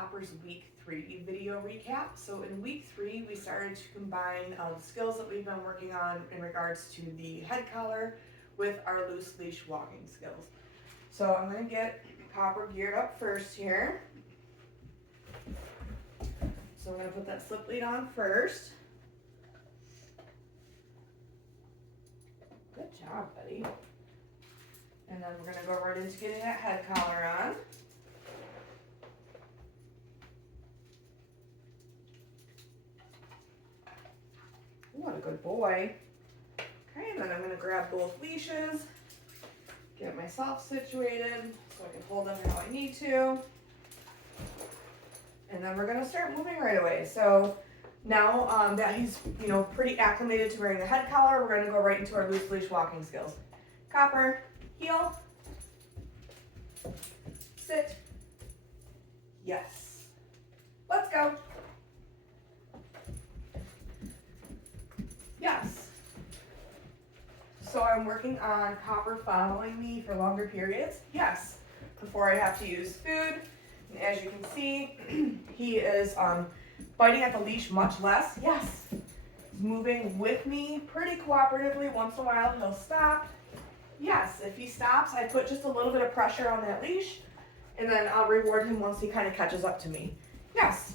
Copper's week 3 video recap. So in week 3, we started to combine the skills that we've been working on in regards to the head collar with our loose leash walking skills. So I'm going to get Copper geared up first here. So I'm going to put that slip lead on first. Good job, buddy. And then we're going to go right into getting that head collar on. What a good boy. Okay, and then I'm going to grab both leashes, get myself situated so I can hold them how I need to. And then we're going to start moving right away. So now that he's, pretty acclimated to wearing the head collar, we're going to go right into our loose leash walking skills. Copper, heel, sit, yes. Let's go. Yes. So I'm working on Copper following me for longer periods. Yes. Before I have to use food. And as you can see, he is biting at the leash much less. Yes. He's moving with me pretty cooperatively. Once in a while he'll stop. Yes. If he stops, I put just a little bit of pressure on that leash, and then I'll reward him once he kind of catches up to me. Yes.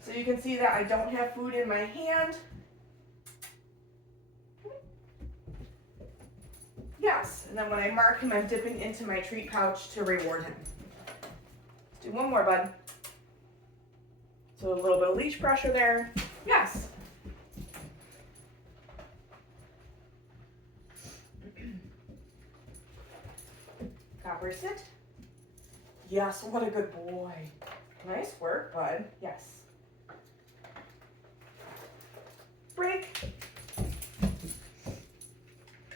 So you can see that I don't have food in my hand. Yes, and then when I mark him, I'm dipping into my treat pouch to reward him. Let's do one more, bud. So a little bit of leash pressure there. Yes. Copper, sit. Yes, what a good boy. Nice work, bud. Yes. Break.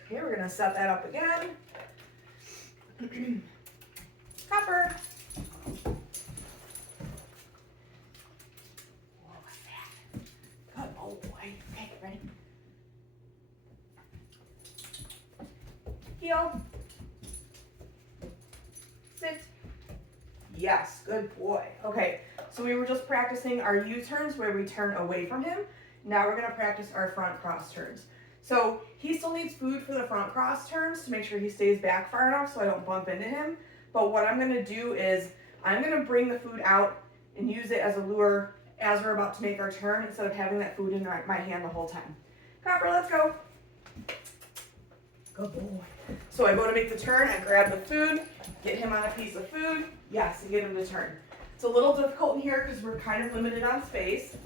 Okay, we're going to set that up again. Copper. What was that? Good boy. Okay, ready? Heel. Sit. Yes, good boy. Okay, so we were just practicing our U-turns where we turn away from him. Now we're going to practice our front cross turns. So he still needs food for the front cross turns to make sure he stays back far enough so I don't bump into him. But what I'm going to do is I'm going to bring the food out and use it as a lure as we're about to make our turn instead of having that food in my hand the whole time. Copper, let's go. Good boy. So I go to make the turn, I grab the food, get him on a piece of food. Yes, and get him to turn. It's a little difficult in here because we're kind of limited on space.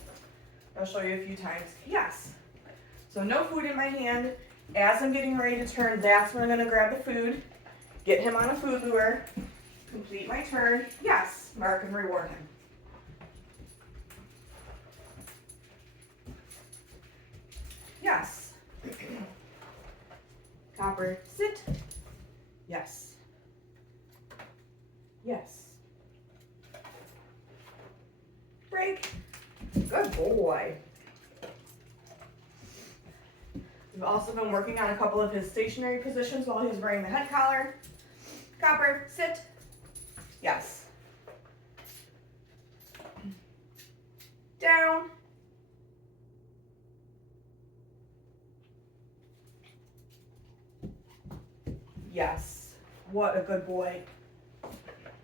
I'll show you a few times. Yes. So no food in my hand. As I'm getting ready to turn, that's when I'm going to grab the food, get him on a food lure, complete my turn. Yes, mark and reward him. Yes. Copper, sit. Yes. Yes. Break. Good boy. We've also been working on a couple of his stationary positions while he's wearing the head collar. Copper, sit. Yes. Down. Yes. What a good boy.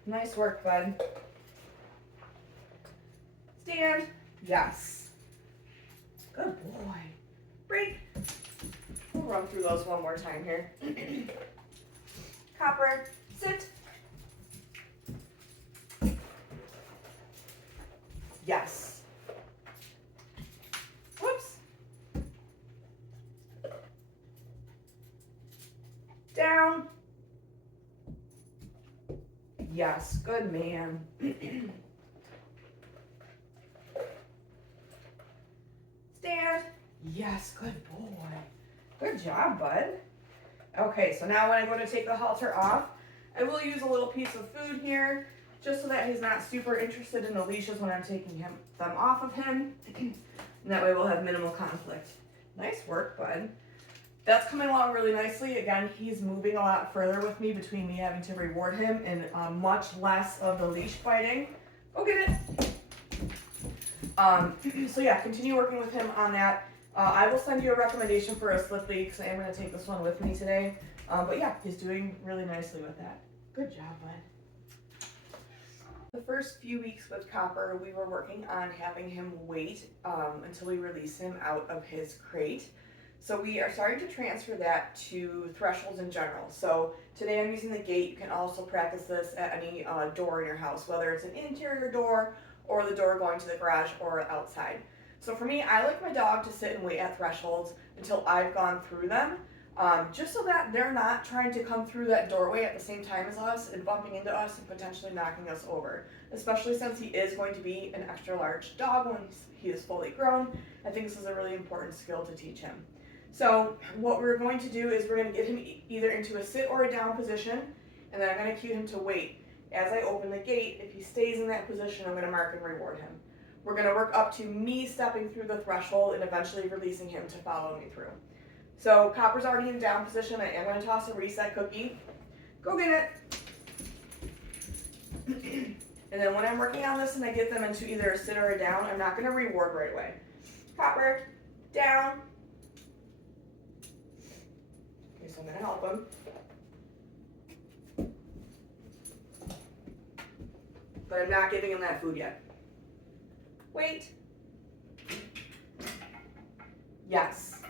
Nice work, bud. Stand. Yes. Good boy. Break. We'll run through those one more time here. Copper, sit. Yes. Whoops. Down. Yes, good man. Stand. Yes, good boy. Good job, bud. Okay, so now when I go to take the halter off, I will use a little piece of food here, just so that he's not super interested in the leashes when I'm taking them off of him. And that way we'll have minimal conflict. Nice work, bud. That's coming along really nicely. Again, he's moving a lot further with me between me having to reward him and much less of the leash biting. Go get it. So yeah, continue working with him on that. I will send you a recommendation for a slip lead because I am going to take this one with me today. But yeah, he's doing really nicely with that. Good job, bud. The first few weeks with Copper, we were working on having him wait until we release him out of his crate. So we are starting to transfer that to thresholds in general. So today I'm using the gate. You can also practice this at any door in your house, whether it's an interior door or the door going to the garage or outside. So for me, I like my dog to sit and wait at thresholds until I've gone through them, just so that they're not trying to come through that doorway at the same time as us and bumping into us and potentially knocking us over. Especially since he is going to be an extra large dog when he is fully grown. I think this is a really important skill to teach him. So what we're going to do is we're going to get him either into a sit or a down position, and then I'm going to cue him to wait. As I open the gate, if he stays in that position, I'm going to mark and reward him. We're going to work up to me stepping through the threshold and eventually releasing him to follow me through. So Copper's already in down position. I am going to toss a reset cookie. Go get it. And then when I'm working on this and I get them into either a sit or a down, I'm not going to reward right away. Copper, down. Okay, so I'm going to help him. But I'm not giving him that food yet. Wait. Yes.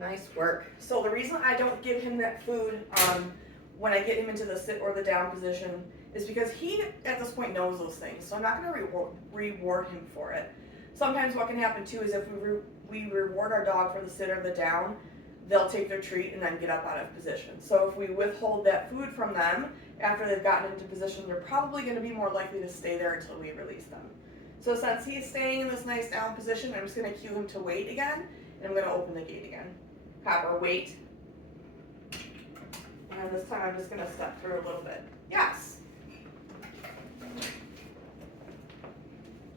Nice work. So the reason I don't give him that food when I get him into the sit or the down position is because he, at this point, knows those things. So I'm not going to reward him for it. Sometimes what can happen, too, is if we reward our dog for the sit or the down, they'll take their treat and then get up out of position. So if we withhold that food from them after they've gotten into position, they're probably going to be more likely to stay there until we release them. So since he's staying in this nice down position, I'm just going to cue him to wait again, and I'm going to open the gate again. Copper, wait. And this time I'm just going to step through a little bit. Yes.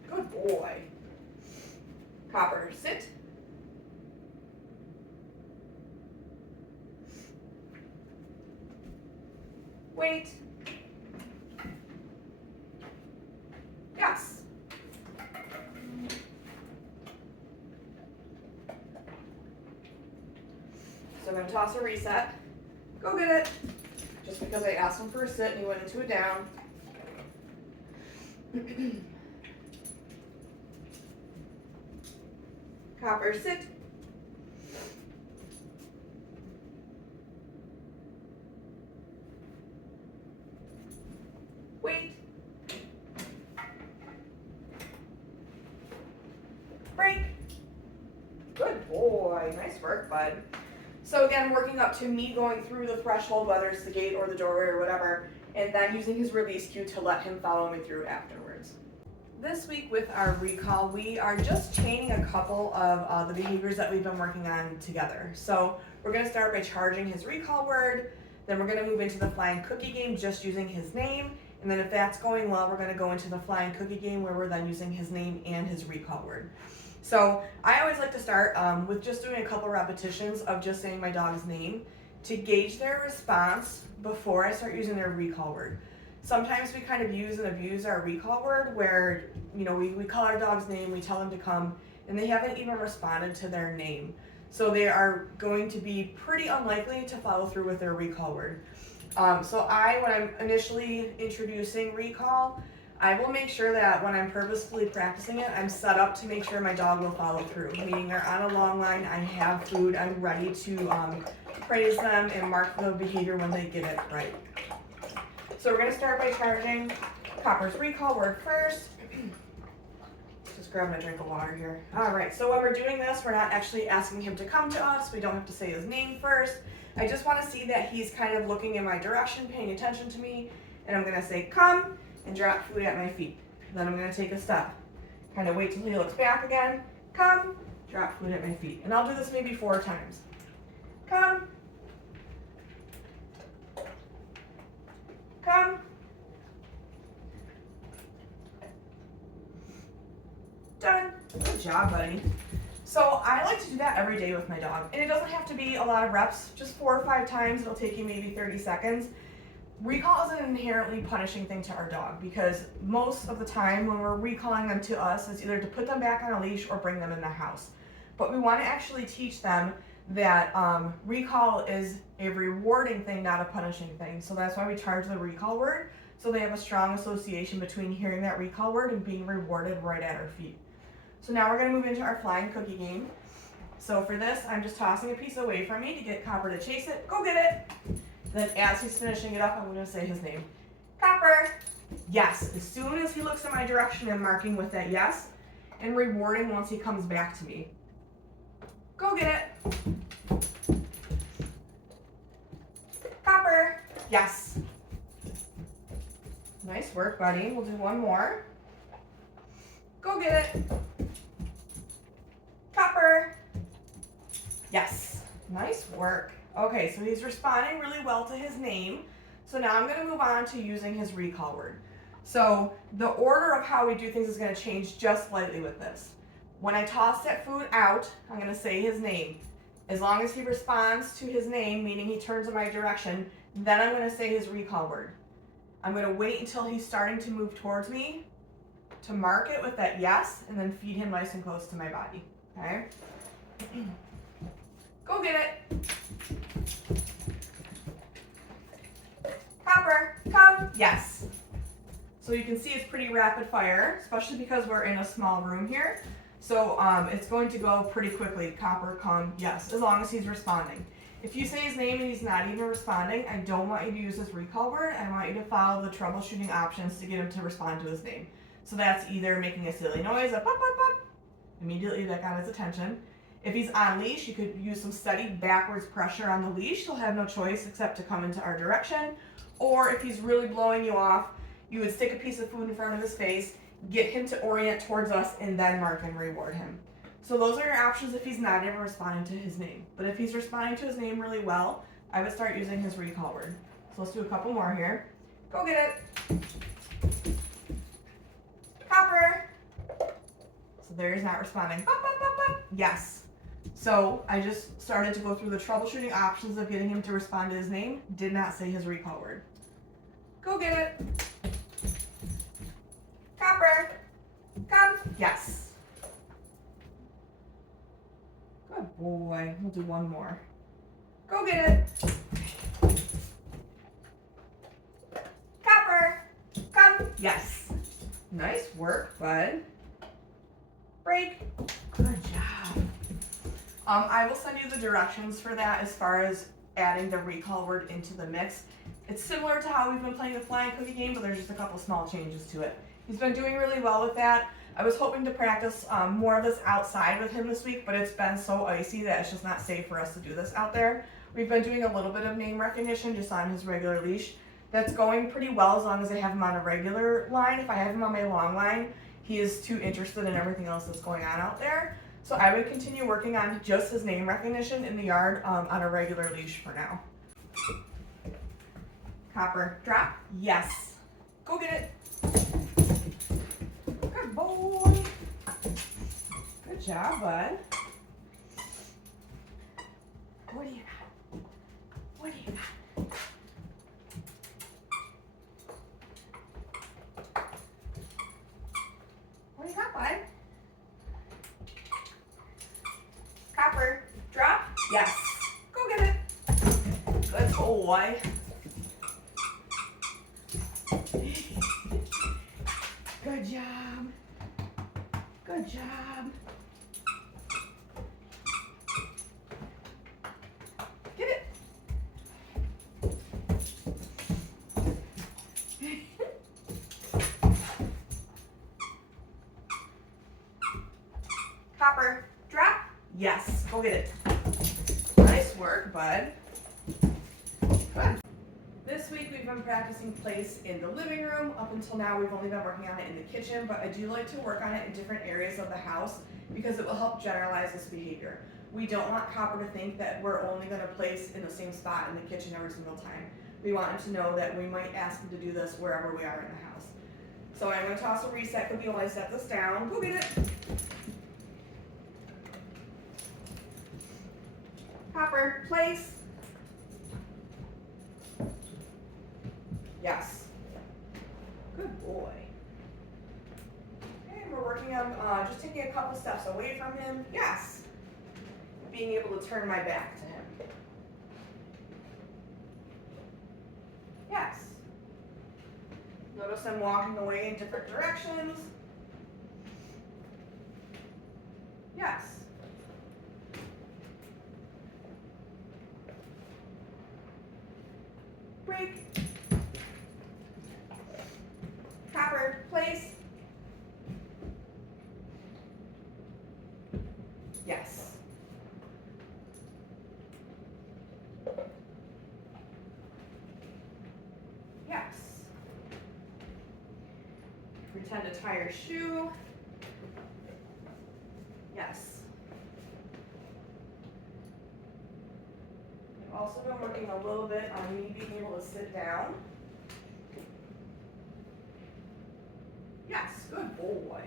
Good boy. Copper, sit. Wait. Yes. So I'm going to toss a reset. Go get it. Just because I asked him for a sit and he went into a down. Copper, sit. Wait. Break. Good boy. Nice work, bud. So again, working up to me going through the threshold, whether it's the gate or the doorway or whatever, and then using his release cue to let him follow me through afterwards. This week with our recall, we are just chaining a couple of the behaviors that we've been working on together. So we're going to start by charging his recall word, then we're going to move into the flying cookie game just using his name, and then if that's going well, we're going to go into the flying cookie game where we're then using his name and his recall word. So I always like to start with just doing a couple repetitions of just saying my dog's name to gauge their response before I start using their recall word. Sometimes we kind of use and abuse our recall word where, you know, we call our dog's name, we tell them to come, and they haven't even responded to their name. So they are going to be pretty unlikely to follow through with their recall word. So when I'm initially introducing recall, I will make sure that when I'm purposefully practicing it, I'm set up to make sure my dog will follow through. Meaning they're on a long line, I have food, I'm ready to praise them and mark the behavior when they get it right. So we're going to start by charging Copper's recall word first. Just grabbing a drink of water here. Alright, so when we're doing this, we're not actually asking him to come to us. We don't have to say his name first. I just want to see that he's kind of looking in my direction, paying attention to me. And I'm going to say, come, and drop food at my feet. Then I'm going to take a step. Kind of wait till he looks back again. Come, drop food at my feet. And I'll do this maybe 4 times. Come. Come. Done. Good job, buddy. So I like to do that every day with my dog. And it doesn't have to be a lot of reps, just 4 or 5 times. It'll take you maybe 30 seconds. recall is an inherently punishing thing to our dog because most of the time when we're recalling them to us, it's either to put them back on a leash or bring them in the house. But we want to actually teach them that recall is a rewarding thing, not a punishing thing. So that's why we charge the recall word. So they have a strong association between hearing that recall word and being rewarded right at our feet. So now we're going to move into our flying cookie game. So for this, I'm just tossing a piece away from me to get Copper to chase it. Go get it! Then as he's finishing it up, I'm going to say his name. Copper! Yes. As soon as he looks in my direction, I'm marking with that yes and rewarding once he comes back to me. Go get it! Copper! Yes. Nice work, buddy. We'll do one more. Go get it! Copper! Yes. Nice work. Okay, so he's responding really well to his name. So now I'm going to move on to using his recall word. So the order of how we do things is going to change just slightly with this. When I toss that food out, I'm going to say his name. As long as he responds to his name, meaning he turns in my direction, then I'm going to say his recall word. I'm going to wait until he's starting to move towards me to mark it with that yes, and then feed him nice and close to my body. Okay? Go get it! Copper, come! Yes. So you can see it's pretty rapid fire, especially because we're in a small room here. So it's going to go pretty quickly. Copper, come, yes, as long as he's responding. If you say his name and he's not even responding, I don't want you to use this recall word. I want you to follow the troubleshooting options to get him to respond to his name. So that's either making a silly noise, a pop, pop, pop. Immediately that got his attention. If he's on leash, you could use some steady backwards pressure on the leash. He'll have no choice except to come into our direction. Or if he's really blowing you off, you would stick a piece of food in front of his face, get him to orient towards us, and then mark and reward him. So those are your options if he's not ever responding to his name. But if he's responding to his name really well, I would start using his recall word. So let's do a couple more here. Go get it. Copper. So there he's not responding. Bop, bop, bop, bop. Yes. So I just started to go through the troubleshooting options of getting him to respond to his name. Did not say his recall word. Go get it. Copper. Come. Yes. Good boy. We'll do one more. Go get it. Copper. Come. Yes. Nice work, bud. Break. Good job. I will send you the directions for that as far as adding the recall word into the mix. It's similar to how we've been playing the flying cookie game, but there's just a couple small changes to it. He's been doing really well with that. I was hoping to practice more of this outside with him this week, but it's been so icy that it's just not safe for us to do this out there. We've been doing a little bit of name recognition just on his regular leash. That's going pretty well as long as I have him on a regular line. If I have him on my long line, he is too interested in everything else that's going on out there. So I would continue working on just his name recognition in the yard on a regular leash for now. Copper, drop. Yes. Go get it. Good boy. Good job, bud. What do you got? What do you got? What do you got, bud? Copper, drop. Yes. Go get it. Good boy. Good job. Good job. Get it. Copper, drop. Yes, go get it. Nice work, bud. Good. This week we've been practicing place in the living room. Up until now we've only been working on it in the kitchen, but I do like to work on it in different areas of the house because it will help generalize this behavior. We don't want Copper to think that we're only going to place in the same spot in the kitchen every single time. We want him to know that we might ask him to do this wherever we are in the house. So I'm going to toss a reset cookie while I set this down. Go get it. Copper, place. just taking a couple steps away from him. Yes. Being able to turn my back to him. Yes. Notice I'm walking away in different directions. Yes. Break. Copper, place. Yes. Yes. Pretend to tie your shoe. Yes. I've also been working a little bit on me being able to sit down. Yes, good boy.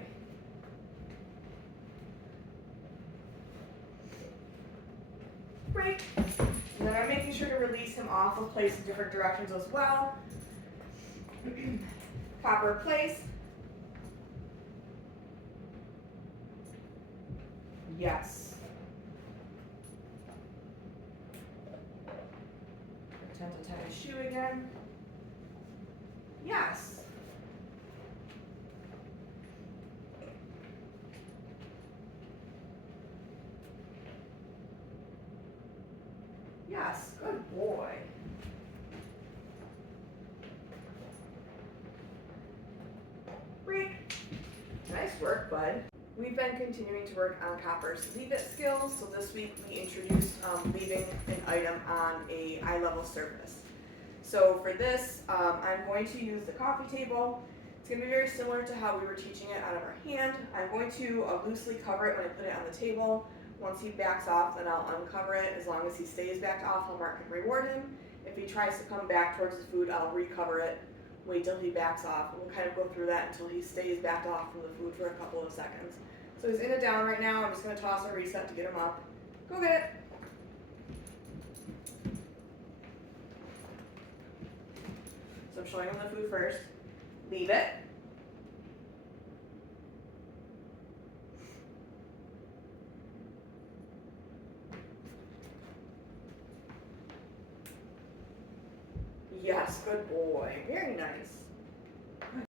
Break. And then I'm making sure to release him off of place in different directions as well. Copper, place. Yes. Pretend to tie his shoe again. Yes. Yes, good boy. Break. Nice work, bud. We've been continuing to work on Copper's leave it skills, so this week we introduced leaving an item on a eye level surface. So for this, I'm going to use the coffee table. It's going to be very similar to how we were teaching it out of our hand. I'm going to loosely cover it when I put it on the table. Once he backs off, then I'll uncover it. As long as he stays backed off, I'll mark and reward him. If he tries to come back towards the food, I'll recover it, wait till he backs off, and we'll kind of go through that until he stays backed off from the food for a couple of seconds. So he's in a down right now. I'm just going to toss a reset to get him up. Go get it. So I'm showing him the food first. Leave it. Yes, good boy. Very nice.